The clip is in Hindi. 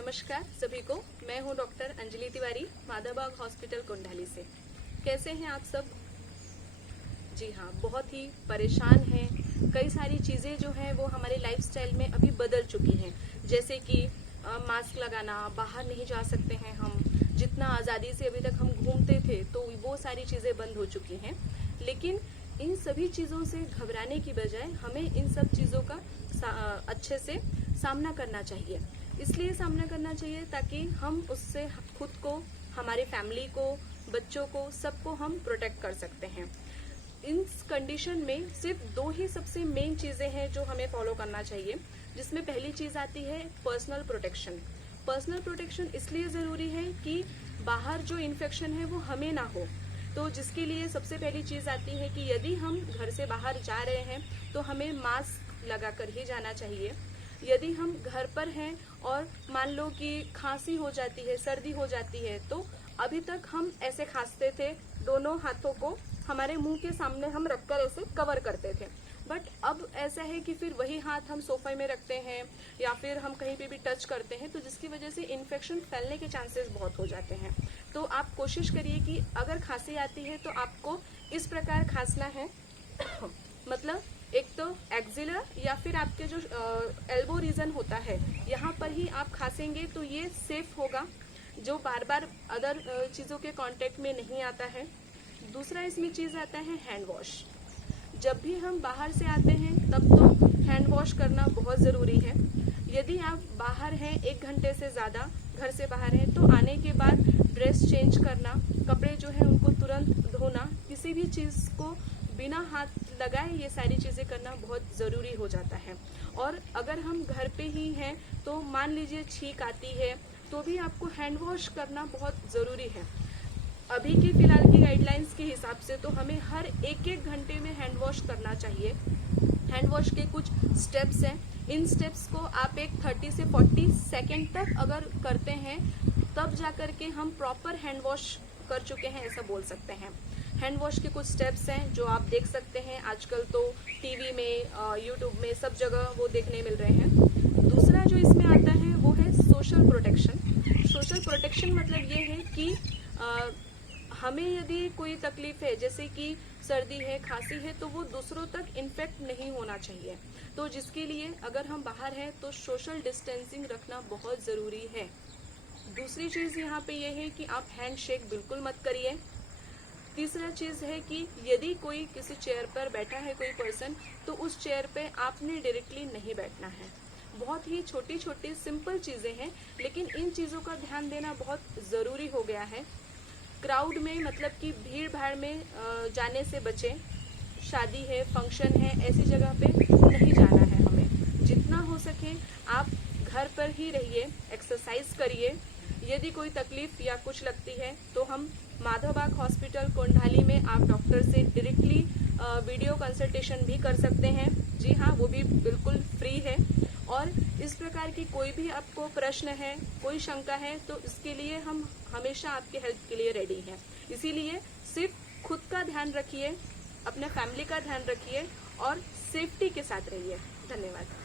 नमस्कार सभी को। मैं हूं डॉक्टर अंजलि तिवारी, माधवबाग हॉस्पिटल कोंडाली से। कैसे हैं आप सब? जी हाँ, बहुत ही परेशान हैं। कई सारी चीज़ें जो हैं वो हमारे लाइफस्टाइल में अभी बदल चुकी हैं, जैसे कि मास्क लगाना, बाहर नहीं जा सकते हैं हम। जितना आज़ादी से अभी तक हम घूमते थे तो वो सारी चीज़ें बंद हो चुकी हैं। लेकिन इन सभी चीज़ों से घबराने की बजाय हमें इन सब चीज़ों का अच्छे से सामना करना चाहिए। इसलिए सामना करना चाहिए ताकि हम उससे खुद को, हमारी फैमिली को, बच्चों को, सबको हम प्रोटेक्ट कर सकते हैं। इस कंडीशन में सिर्फ दो ही सबसे मेन चीज़ें हैं जो हमें फॉलो करना चाहिए, जिसमें पहली चीज़ आती है पर्सनल प्रोटेक्शन। पर्सनल प्रोटेक्शन इसलिए ज़रूरी है कि बाहर जो इन्फेक्शन है वो हमें ना हो। तो जिसके लिए सबसे पहली चीज़ आती है कि यदि हम घर से बाहर जा रहे हैं तो हमें मास्क लगा कर ही जाना चाहिए। यदि हम घर पर हैं और मान लो कि खांसी हो जाती है, सर्दी हो जाती है, तो अभी तक हम ऐसे खांसते थे, दोनों हाथों को हमारे मुंह के सामने हम रखकर ऐसे कवर करते थे। बट अब ऐसा है कि फिर वही हाथ हम सोफे में रखते हैं या फिर हम कहीं पे भी टच करते हैं, तो जिसकी वजह से इन्फेक्शन फैलने के चांसेस बहुत हो जाते हैं। तो आप कोशिश करिए कि अगर खांसी आती है तो आपको इस प्रकार खांसना है मतलब एक तो एक्सिलर या फिर आपके जो एल्बो रीजन होता है, यहाँ पर ही आप खांसेंगे तो ये सेफ होगा, जो बार बार अदर चीज़ों के कांटेक्ट में नहीं आता है। दूसरा इसमें चीज़ आता है हैंड वॉश। जब भी हम बाहर से आते हैं तब तो हैंड वॉश करना बहुत ज़रूरी है। यदि आप बाहर हैं 1 घंटे से ज़्यादा, घर से बाहर हैं, तो आने के बाद ड्रेस चेंज करना, कपड़े जो है उनको तुरंत धोना, किसी भी चीज़ को बिना हाथ लगाए ये सारी चीज़ें करना बहुत ज़रूरी हो जाता है। और अगर हम घर पे ही हैं तो मान लीजिए छींक आती है तो भी आपको हैंड वॉश करना बहुत ज़रूरी है। अभी की फ़िलहाल की गाइडलाइंस के हिसाब से तो हमें हर 1-1 घंटे में हैंड वॉश करना चाहिए। हैंड वॉश के कुछ स्टेप्स हैं, इन स्टेप्स को आप एक 30 से 40 सेकेंड तक अगर करते हैं तब जाकर के हम प्रॉपर हैंड वॉश कर चुके हैं ऐसा बोल सकते हैं। हैंड वॉश के कुछ स्टेप्स हैं जो आप देख सकते हैं, आजकल तो टीवी में, यूट्यूब में, सब जगह वो देखने मिल रहे हैं। दूसरा जो इसमें आता है वो है सोशल प्रोटेक्शन। सोशल प्रोटेक्शन मतलब ये है कि हमें यदि कोई तकलीफ है, जैसे कि सर्दी है, खांसी है, तो वो दूसरों तक इन्फेक्ट नहीं होना चाहिए। तो जिसके लिए अगर हम बाहर हैं तो सोशल डिस्टेंसिंग रखना बहुत ज़रूरी है। दूसरी चीज़ यहाँ पे ये है कि आप हैंड शेक बिल्कुल मत करिए। तीसरा चीज़ है कि यदि कोई किसी चेयर पर बैठा है कोई पर्सन, तो उस चेयर पे आपने डायरेक्टली नहीं बैठना है। बहुत ही छोटी छोटी सिंपल चीज़ें हैं, लेकिन इन चीज़ों का ध्यान देना बहुत ज़रूरी हो गया है। क्राउड में, मतलब कि भीड़ भाड़ में जाने से बचें। शादी है, फंक्शन है, ऐसी जगह पे नहीं जाना है हमें। जितना हो सके आप घर पर ही रहिए, एक्सरसाइज करिए। यदि कोई तकलीफ या कुछ लगती है तो हम माधवबाग हॉस्पिटल कोंडाली में आप डॉक्टर से डायरेक्टली वीडियो कंसल्टेशन भी कर सकते हैं। जी हाँ, वो भी बिल्कुल फ्री है। और इस प्रकार की कोई भी आपको प्रश्न है, कोई शंका है, तो इसके लिए हम हमेशा आपके हेल्प के लिए रेडी हैं। इसीलिए सिर्फ खुद का ध्यान रखिए, अपने फैमिली का ध्यान रखिए और सेफ्टी के साथ रहिए। धन्यवाद।